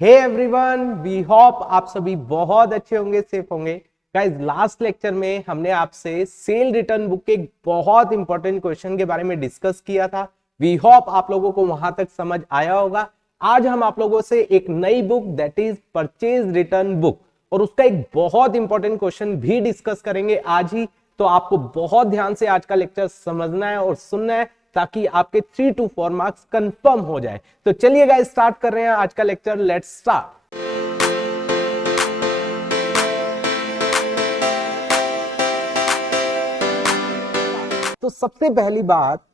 Hey everyone, we hope आप सभी बहुत अच्छे होंगे, सेफ होंगे। गाइस, लास्ट लेक्चर में हमने आपसे सेल रिटर्न बुक के एक बहुत इंपॉर्टेंट क्वेश्चन के बारे में डिस्कस किया था। वी होप आप लोगों को वहां तक समझ आया होगा। आज हम आप लोगों से एक नई book that is purchase return book और उसका एक बहुत इंपॉर्टेंट क्वेश्चन भी डिस्कस करेंगे आज ही। तो आपको बहुत ध्यान से आज का लेक्चर समझना है और सुनना है ताकि आपके 3 to 4 मार्क्स कंफर्म हो जाए। तो चलिए गाइस, स्टार्ट कर रहे हैं आज का लेक्चर। Let's start. तो सबसे पहली बात,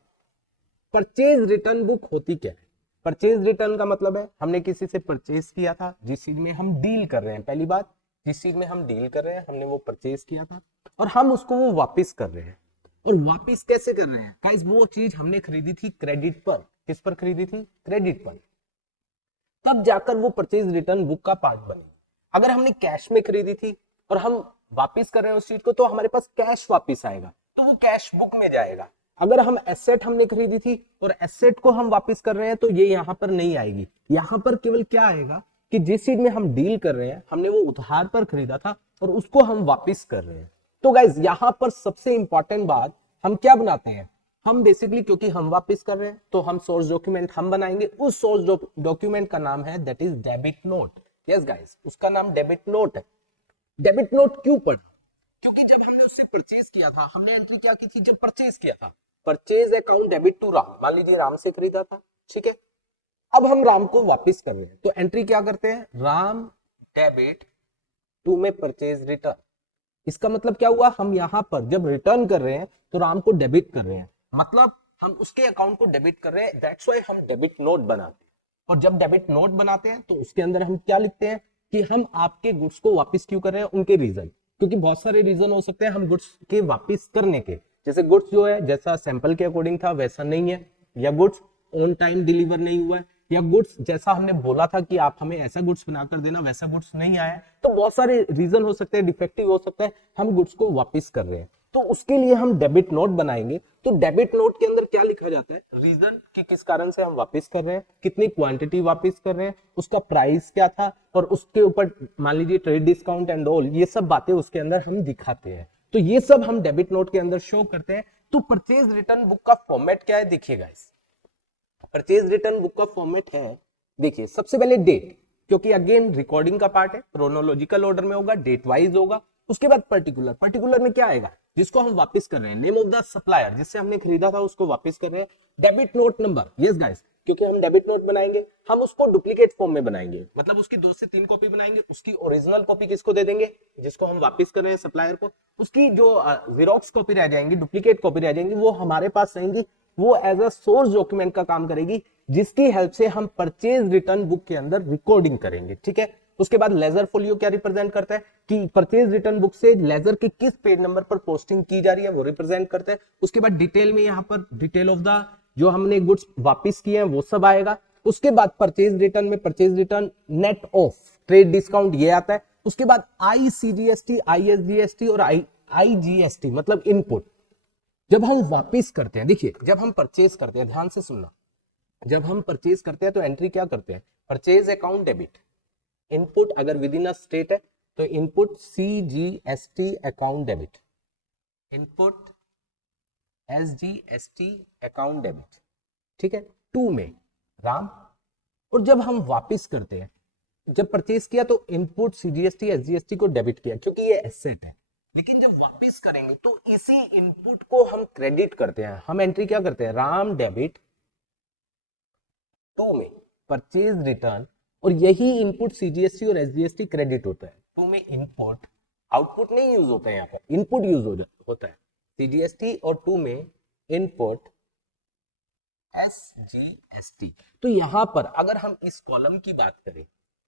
परचेज रिटर्न बुक होती क्या है? परचेज रिटर्न का मतलब है हमने किसी से परचेज किया था, जिस चीज में हम डील कर रहे हैं। पहली बात, जिस चीज में हम डील कर रहे हैं हमने वो परचेज किया था और हम उसको वो वापस कर रहे हैं। और वापस कैसे कर रहे हैं गाइस? वो चीज हमने खरीदी थी क्रेडिट पर। किस पर खरीदी थी? क्रेडिट पर। तब जाकर वो परचेज रिटर्न बुक का पार्ट बनेगी। अगर हमने कैश में खरीदी थी और हम वापस कर रहे हैं उस चीज को, तो हमारे पास कैश वापस आएगा, तो वो कैश बुक में जाएगा। अगर हम एसेट हमने खरीदी थी और एसेट को हम वापस कर रहे हैं, तो ये यहां पर नहीं आएगी। यहां पर केवल क्या आएगा कि जिस चीज में हम डील कर रहे हैं, हमने वो उधार पर खरीदा था और उसको हम वापस कर रहे हैं। तो गाइज, यहां पर सबसे इंपॉर्टेंट बात, हम क्या बनाते हैं? हम बेसिकली, क्योंकि हम वापस कर रहे हैं, तो हम सोर्स डॉक्यूमेंट हम बनाएंगे। उस सोर्स डॉक्यूमेंट का नाम है that is debit note. Yes guys, उसका नाम डेबिट नोट है। डेबिट नोट क्यों पढ़ा? क्योंकि जब हमने उससे परचेज किया था, हमने एंट्री क्या की थी जब परचेज किया था? Purchase account debit to Ram. मान लीजिए राम से खरीदा था, ठीक है। अब हम राम को वापस कर रहे हैं, तो एंट्री क्या करते हैं? राम डेबिट टू में परचेज रिटर्न। इसका मतलब क्या हुआ? हम यहां पर जब रिटर्न कर रहे हैं तो राम को डेबिट कर रहे हैं, मतलब हम उसके अकाउंट को डेबिट कर रहे हैं। दैट्स व्हाई हम डेबिट नोट बनाते हैं। और जब डेबिट नोट बनाते हैं तो उसके अंदर हम क्या लिखते हैं कि हम आपके गुड्स को वापस क्यों कर रहे हैं, उनके रीजन। क्योंकि बहुत सारे रीजन हो सकते हैं हम गुड्स के वापस करने के। जैसे गुड्स जो है जैसा सैंपल के अकॉर्डिंग था वैसा नहीं है, या गुड्स ऑन टाइम डिलीवर नहीं हुआ है, या गुड्स जैसा हमने बोला था कि आप हमें ऐसा गुड्स बनाकर देना वैसा गुड्स नहीं आया। तो बहुत सारे रीजन हो सकते हैं, डिफेक्टिव हो सकता है, हम गुड्स को वापस कर रहे हैं। तो उसके लिए हम डेबिट नोट बनाएंगे। तो डेबिट नोट के अंदर क्या लिखा जाता है? रीजन कि किस कारण से हम वापस कर रहे हैं, कितनी क्वांटिटी वापस कर रहे हैं, उसका प्राइस क्या था, और उसके ऊपर मान लीजिए ट्रेड डिस्काउंट एंड ऑल, ये सब बातें उसके अंदर हम दिखाते हैं। तो ये सब हम डेबिट नोट के अंदर शो करते हैं। तो परचेज रिटर्न बुक का फॉर्मेट क्या है? देखिएगा, परचेज रिटर्न बुक का फॉर्मेट है, देखिए, सबसे पहले डेट, क्योंकि अगेन रिकॉर्डिंग का पार्ट है, क्रोनोलॉजिकल ऑर्डर में होगा, डेट वाइज होगा। उसके बाद पर्टिकुलर, पर्टिकुलर में क्या आएगा? जिसको हम वापस कर रहे हैं, नेम ऑफ द सप्लायर, जिससे हमने खरीदा था उसको वापस कर रहे हैं। Debit note number, yes guys, क्योंकि हम डेबिट नोट बनाएंगे, हम उसको डुप्लीकेट फॉर्म में बनाएंगे, मतलब उसकी 2 से 3 कॉपी बनाएंगे। उसकी ओरिजिनल कॉपी किसको दे देंगे? जिसको हम वापस कर रहे हैं, सप्लायर को। उसकी जो जेरोक्स कॉपी रह जाएंगी, डुप्लीकेट कॉपी रह जाएंगी, वो हमारे पास रहेंगी। वो एज अ सोर्स डॉक्यूमेंट का काम करेगी, जिसकी हेल्प से हम परचेज रिटर्न बुक के अंदर रिकॉर्डिंग करेंगे, ठीक है। उसके बाद लेजर फोलियो क्या रिप्रेजेंट करता है कि परचेज रिटर्न बुक से लेजर के किस पेज नंबर पर पोस्टिंग की जा रही है, वो रिप्रेजेंट करता है। उसके बाद डिटेल में यहाँ पर डिटेल ऑफ द जो हमने गुड्स वापस किए हैं वो सब आएगा। उसके बाद परचेज रिटर्न में purchase return net of trade discount ये आता है। उसके बाद ICGST, ISGST और IGST मतलब इनपुट। जब हम वापस करते हैं, देखिए, जब हम परचेज करते हैं, ध्यान से सुनना, जब हम परचेज करते हैं तो एंट्री क्या करते हैं? परचेज अकाउंट डेबिट, इनपुट अगर विद इन अ स्टेट है तो input CGST account debit, input SGST account debit, ठीक है। 2 में राम। और जब हम वापस करते हैं, जब परचेज किया तो इनपुट CGST SGST को डेबिट किया क्योंकि ये एसेट है। लेकिन जब वापस करेंगे तो इसी इनपुट को हम क्रेडिट करते हैं। हम एंट्री क्या करते हैं? राम डेबिट 2 में परचेज रिटर्न, और यही इनपुट CGST और SGST क्रेडिट होता है। 2 में इनपुट, आउटपुट नहीं यूज होता है, यहाँ पर इनपुट यूज होता है CGST, और 2 में इनपुट SGST। तो यहां पर अगर हम इस कॉलम की बात करें,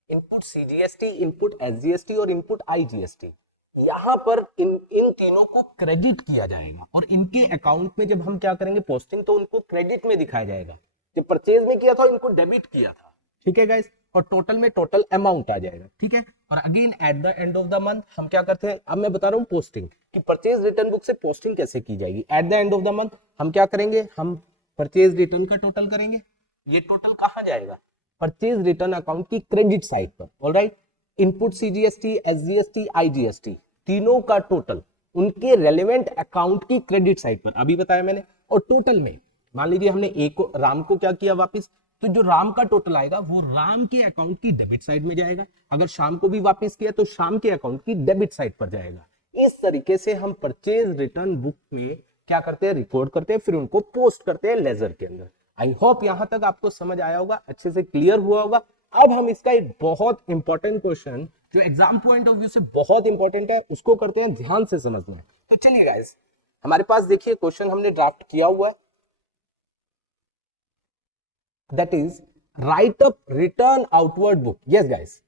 इनपुट CGST, इनपुट SGST और इनपुट IGST, यहां पर इन तीनों को क्रेडिट किया जाएगा, और इनके अकाउंट में जब हम क्या करेंगे पोस्टिंग, तो उनको क्रेडिट में दिखाया जाएगा। जब परचेज में किया था इनको डेबिट किया था, ठीक है गाइस, और टोटल में टोटल अमाउंट आ जाएगा, ठीक है। और again eight the end of the month हम क्या करते हैं? अब मैं बता रहा हूं पोस्टिंग कि परचेज रिटर्न बुक से पोस्टिंग कैसे की जाएगी। Eight the end of the month हम क्या करेंगे? हम परचेज रिटर्न का टोटल करेंगे। ये टोटल कहां जाएगा? परचेज रिटर्न अकाउंट की क्रेडिट साइड पर। Alright, input CGST, SGST, IGST तीनों का टोटल उनके रेलेवेंट अकाउंट की क्रेडिट साइड पर अभी बताया मैंने। और टोटल में मान लीजिए हमने एक को राम को क्या किया वापस, तो जो राम का टोटल आएगा वो राम के अकाउंट की डेबिट साइड में जाएगा। अगर शाम को भी वापस किया तो शाम के अकाउंट की डेबिट साइड पर जाएगा। इस तरीके से हम परचेज रिटर्न बुक में क्या करते हैं, रिकॉर्ड करते हैं, फिर उनको पोस्ट करते हैं लेजर के अंदर। आई होप यहां तक आपको समझ आया होगा, अच्छे से क्लियर हुआ होगा। अब हम इसका एक बहुत इंपॉर्टेंट क्वेश्चन जो एग्जाम पॉइंट ऑफ व्यू से बहुत इंपॉर्टेंट है उसको करते हैं, ध्यान से समझना है। तो चलिए गाइस, हमारे पास देखिए क्वेश्चन हमने ड्राफ्ट किया हुआ है, that is right up return outward book. Yes guys,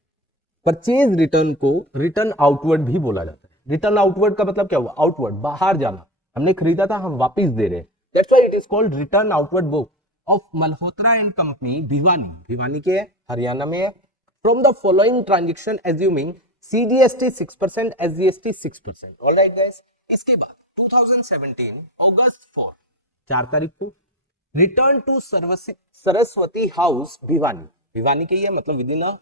purchase return को रिटर्न आउटवर्ड भी बोला जाता है। रिटर्न आउटवर्ड का मतलब क्या हुआ, आउटवर्ड, बाहर जाना। हमने खरीदा था, हम वापस दे रहे हैं, that's why it is called return outward book of Malhotra and company Bhiwani. Bhiwani के हरियाणा में है। From the following transaction assuming CGST 6%, SGST 6%। Alright guys, इसके बाद 2017 अगस्त 4 तारीख को return to Saraswati house Bhiwani. Bhiwani के ही है, मतलब विद इन अ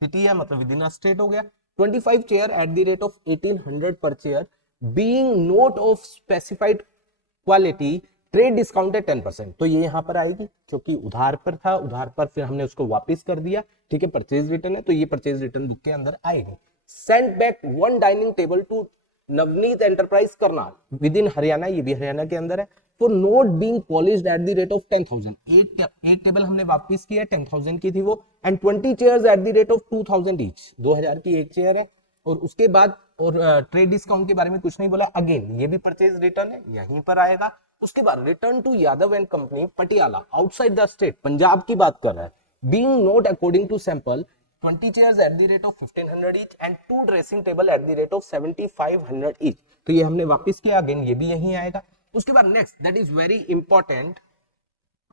सिटी है, मतलब विद इन अ स्टेट हो गया। 25 chair at the rate of 1800 per chair being note of specified quality, trade discount है 10%। तो ये यहां पर आएगी क्योंकि उधार पर था, उधार पर फिर हमने उसको वापस कर दिया, ठीक है, परचेज रिटर्न है तो ये परचेज रिटर्न बुक के अंदर आएगी। Sent back 1 dining table to Navneet enterprise Karnal with in Haryana, ये भी हरियाणा के अंदर है, for not being polished at the rate of 10,000। एक टेबल हमने वापस किया, 10,000 की थी वो, and 20 chairs at the rate of 2,000 each, 2,000 की एक चेयर है। और उसके बाद और ट्रेड डिस्काउंट के बारे में कुछ नहीं बोला, अगेन ये भी परचेज रिटर्न है, यहीं पर आएगा। उसके बाद return to Yadav and company Patiala outside the state, Punjab की बात कर रहा है, being note according to sample 20 chairs at the rate of 1500 each and 2 dressing table at the rate of 7500 each। तो ये हमने वापस किया, अगेन ये भी यहीं आएगा। उसके बाद next that is very important,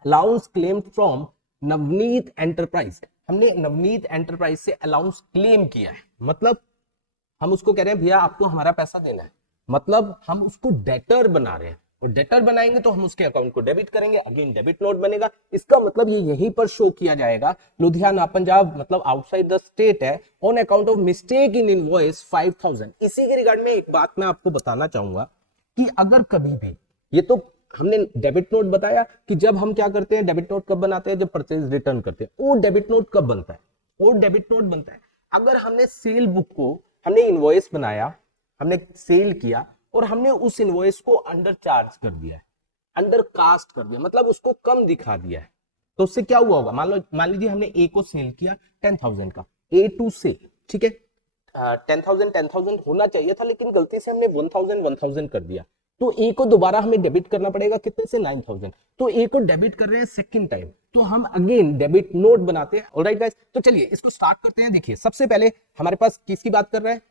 allowance claim from Navneet enterprise. हमने नवनीत एंटरप्राइज से अलाउंस क्लेम किया है, मतलब हम उसको कह रहे हैं भैया आपको हमारा पैसा देना है, मतलब हम उसको डेटर बना रहे हैं, और डेटर बनाएंगे तो हम उसके अकाउंट को डेबिट करेंगे, अगेन डेबिट नोट बनेगा। इसका मतलब ये यहीं पर शो किया जाएगा, लुधियाना पंजाब मतलब आउटसाइड द स्टेट है, on account of mistake in invoice 5,000। इसी के रिगार्ड में एक बात मैं आपको बताना चाहूंगा कि अगर कभी भी, ये तो हमने डेबिट नोट बताया कि जब हम क्या करते हैं, डेबिट नोट कब बनाते हैं, जब परचेज रिटर्न करते हैं। वो डेबिट नोट कब बनता है, वो डेबिट नोट बनता है अगर हमने सेल बुक को, हमने इनवॉइस बनाया, हमने सेल किया और हमने उस इनवॉइस को अंडर चार्ज कर दिया है, अंडर कास्ट कर दिया, मतलब उसको कम दिखा दिया है। तो उससे क्या हुआ होगा, मान लीजिए हमने ए को सेल किया 10,000 का, ए टू सेल, ठीक है, 10,000 होना चाहिए था, लेकिन गलती से हमने 1,000 कर दिया, तो ए को दोबारा हमें डेबिट करना पड़ेगा कितने से, 9,000। तो ए को डेबिट कर रहे हैं सेकंड टाइम, तो हम अगेन डेबिट नोट बनाते हैं। ऑलराइट गाइस, तो चलिए इसको स्टार्ट करते हैं। देखिए सबसे पहले हमारे पास किसकी बात कर रहे हैं,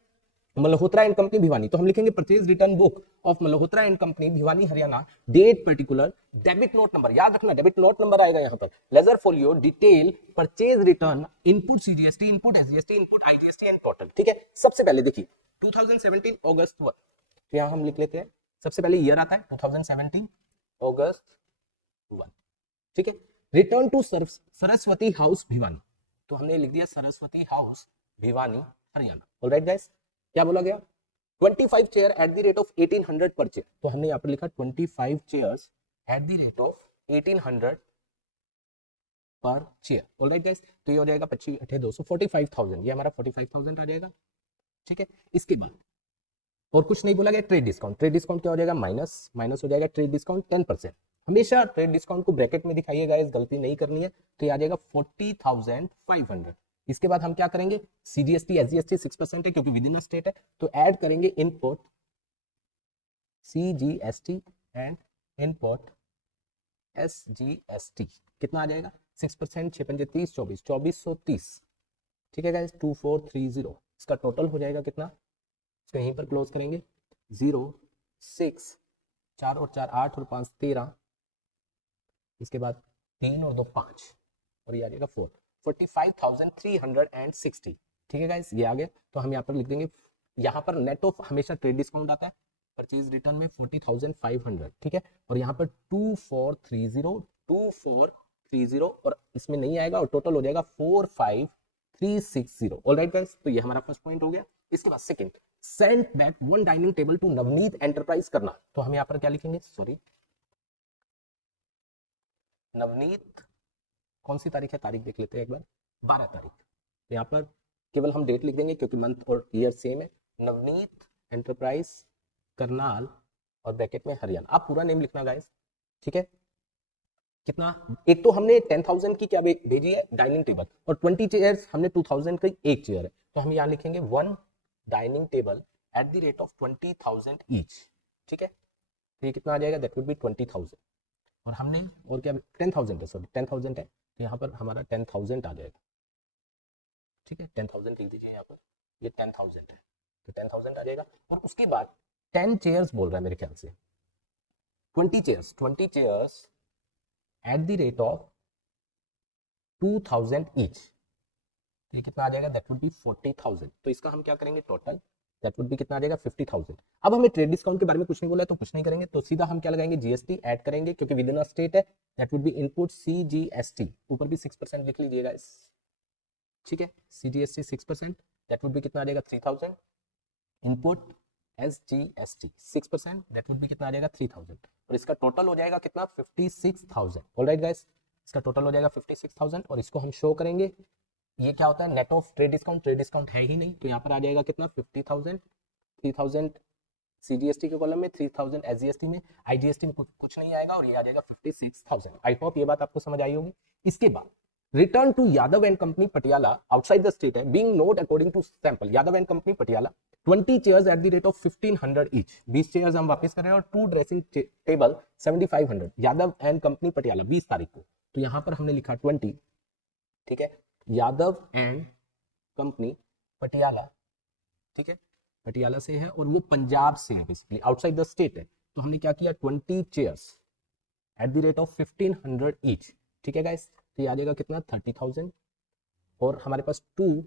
मल्होत्रा एंड कंपनी भिवानी, तो हम लिखेंगे purchase return book of Malhotra and company Bhiwani Haryana, date particular, debit note number, याद रखना डेबिट नोट नंबर आएगा यहाँ पर, ledger folio, detail, purchase return, input CGST, input SGST, input IGST and total. ठीक है, सबसे पहले देखिए 2017 अगस्त 1, तो यहाँ हम लिख लेते हैं, सबसे पहले ईयर आता है 2017 अगस्त 1, ठीक है। Return to Saraswati house Bhiwani, तो हमने लिख दिया Saraswati house Bhiwani Haryana. Alright guys, क्या बोला गया, 25 chair at the rate of 1800 per chair, तो हमने यहाँ पर लिखा 25 chairs at the rate of 1800 per chair. Alright guys, तो ये हो जाएगा 25 8 200 45,000, ये हमारा 45,000 आ जाएगा, ठीक है। इसके बाद और कुछ नहीं बोला गया, ट्रेड डिस्काउंट, ट्रेड डिस्काउंट क्या हो जाएगा, माइनस, माइनस हो जाएगा ट्रेड डिस्काउंट 10%। हमेशा ट्रेड डिस्काउंट को ब्रैकेट में दिखाइएगा, इस गलती नहीं करनी है, तो ये आ जाएगा 40,500। इसके बाद हम क्या करेंगे, सीजीएसटी एसजीएसटी 6% है क्योंकि विद इन स्टेट है, तो ऐड करेंगे input CGST and input SGST, कितना आ जाएगा 6%, 6 पंजे 30, 24 2430, ठीक है गाइस, 2430। इसका टोटल हो जाएगा कितना, इसको यहीं पर क्लोज करेंगे, 0 6 4 और 4 8 और 5 13, इसके बाद 3 और 2 5, और ये आ जाएगा 4, 45,360, ठीक है गाइस, ये आ गया। तो हम यहाँ पर लिख देंगे, यहाँ पर नेट ऑफ हमेशा ट्रेड डिस्काउंट आता है परचेज रिटर्न में 40,500, ठीक है, और यहाँ पर 2430 30 और इसमें नहीं आएगा और टोटल हो जाएगा 45360। ऑलराइट गाइस, तो ये हमारा फर्स्ट पॉइंट हो गया। इसके बाद second, send back one dining table to Navneet enterprise Karnal. तो हम यहाँ पर क्या लिखेंगे, सॉरी नवनीत, कौन सी तारीख है, तारीख देख लेते हैं एक बार, 12 तारीख। तो यहाँ पर केवल हम डेट लिख देंगे क्योंकि मंथ और ईयर सेम है। नवनीत एंटरप्राइज करनाल और ब्रैकेट में हरियाणा। आप पूरा नेम लिखना गाइस, ठीक है। कितना, एक तो हमने 10,000 की क्या भेजी है, डाइनिंग टेबल, और 20 चेयर्स हमने 2000 की एक चेयर है। तो हम यहाँ लिखेंगे one dining table eight the rate of 20,000 each, ठीक है। तो ये कितना आ जाएगा, दैट वुड बी 20,000। और हमने और क्या, 10,000 है, सॉरी 10,000 है, तो यहाँ पर हमारा 10,000 आ जाएगा, ठीक है। 10,000 लिख दीजिए यहाँ पर, ये 10,000 है, तो 10,000 आ जाएगा। और उसके बाद 10 चेयर्स बोल रहा है मेरे ख्याल से, 20 chairs at the rate of 2,000 each, ये कितना आ जाएगा, दैट वुड बी 40,000। तो इसका हम क्या करेंगे, टोटल दैट वुड बी कितना आ जाएगा, 50,000। अब हमें ट्रेड डिस्काउंट के बारे में कुछ नहीं बोला है तो कुछ नहीं करेंगे, तो सीधा हम क्या लगाएंगे, जीएसटी ऐड करेंगे क्योंकि विद इन अ स्टेट है, that would be input CGST, ऊपर भी 6% लिख लीजिएगा, ठीक है। सीजीएसटी 6%, दैट वुड बी कितना आ जाएगा, 3,000। Input SGST 6%, that would be कितना आ जाएगा, 3,000। और इसका टोटल हो जाएगा कितना, 56,000। ऑलराइट गाइस, इसका टोटल हो जाएगा 56,000 और इसको हम शो करेंगे। ये क्या होता है, नेट ऑफ ट्रेड डिस्काउंट है ही नहीं, तो यहाँ पर आ जाएगा कितना, 50,000, 3,000 सीजीएसटी के कॉलम में, 3,000 एसजीएसटी में, आईजीएसटी में कुछ नहीं आएगा, और ये आ जाएगा 56,000। आई होप ये बात आपको समझ आई होगी। इसके बाद return to Yadav and company Patiala outside the state है, being note according to sample, Yadav and company Patiala 20 chairs at the rate of 1,500 each, 20 chairs हम वापस कर रहे हैं, और 2 dressing table 7,500, Yadav and company Patiala 20 तारीख को। तो यहाँ पर हमने लिखा 20, ठीक है, यादव एंड कंपनी पटियाला, ठीक है, पटियाला से है और वो पंजाब से है, बेसिकली आउटसाइड द स्टेट है। तो हमने क्या किया, 20 chairs at the rate of 1,500 each, ठीक है गाइस। तो ये आ जाएगा कितना, 30,000। और हमारे पास 2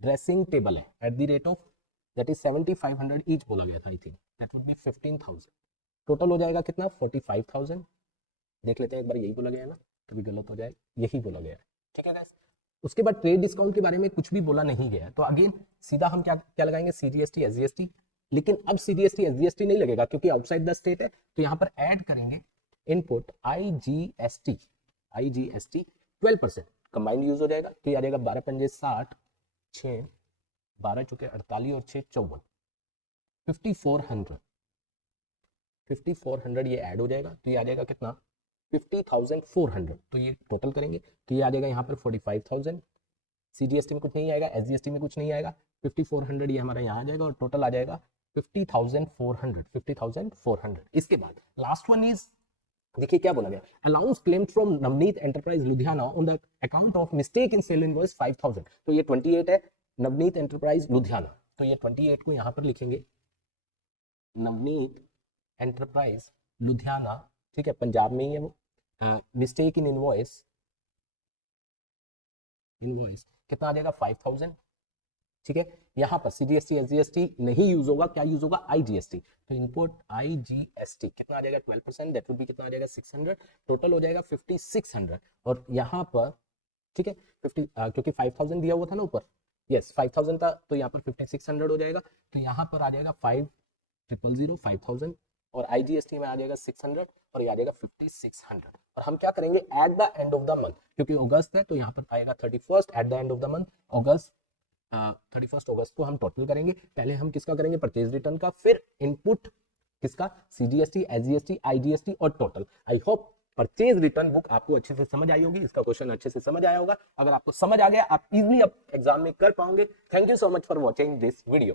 ड्रेसिंग टेबल है eight the rate of, that is 7,500 each बोला गया था, I think that would be 15,000। Total हो जाएगा कितना, 45,000। देख लेते हैं एक बार, यही बोला गया है ना, कभी गलत हो जाए, यही बोला गया है, ठीक है गाइस। उसके बाद ट्रेड डिस्काउंट के बारे में कुछ भी बोला नहीं गया, तो अगेन सीधा हम क्या क्या लगाएंगे, सीजीएसटी एसजीएसटी। लेकिन अब सीजीएसटी एसजीएसटी नहीं लगेगा क्योंकि आउटसाइड द स्टेट है, तो यहाँ पर ऐड करेंगे इनपुट आईजीएसटी 12% कंबाइंड यूज हो जाएगा। तो ये आ जाएगा 12 पंजे 60, 6 12 चुके 48 और 6 54, 5400 ये ऐड हो जाएगा। तो ये आ जाएगा कितना, 50,400। तो ये टोटल करेंगे तो ये आ जाएगा यहाँ पर 45,000। सीजीएसटी में कुछ नहीं आएगा, एसजीएसटी में कुछ नहीं आएगा, 5400 ये हमारा यहाँ आ जाएगा और टोटल आ जाएगा 50,400। इसके बाद लास्ट वन इज, देखिए क्या बोला गया, allowance claim from Navneet enterprise Ludhiana on the account of mistake in sale invoice 5,000। तो ये 28 है, नवनीत एंटरप्राइज लुधियाना। तो ये 28 को यहाँ पर लिखेंगे, नवनीत एंटरप्राइज लुधियाना, ठीक है, पंजाब में ही है वो। मिस्टेक इन इनवॉइस कितना आ जाएगा, 5,000, ठीक है। यहाँ पर सीजीएसटी एसजीएसटी नहीं यूज होगा, क्या यूज होगा, आईजीएसटी। तो इनपुट आईजीएसटी कितना आ जाएगा, 12%, दैट वुड बी कितना आ जाएगा, 600। टोटल हो जाएगा 5,600। और यहाँ पर, ठीक है, 50 क्योंकि 5,000 दिया हुआ था ना ऊपर, यस 5,000 था, तो यहाँ पर 5,600 हो जाएगा। तो यहाँ पर आ जाएगा 5,000 और आईजीएसटी में आ जाएगा 600 और ये आ जाएगा 5,600। और हम क्या करेंगे, at the end of the month, क्योंकि अगस्त है तो यहाँ पर आएगा 31st, at the end of the month अगस्त, 31 अगस्त को हम टोटल करेंगे। पहले हम किसका करेंगे, परचेज रिटर्न का, फिर इनपुट किसका, सीजीएसटी एसजीएसटी आईजीएसटी और total. I hope purchase return book आपको अच्छे से समझ आई होगी, इसका क्वेश्चन अच्छे से समझ आया होगा। अगर आपको समझ आ गया, आप इजीली अब एग्जाम में कर पाओगे। Thank you so much for watching this video.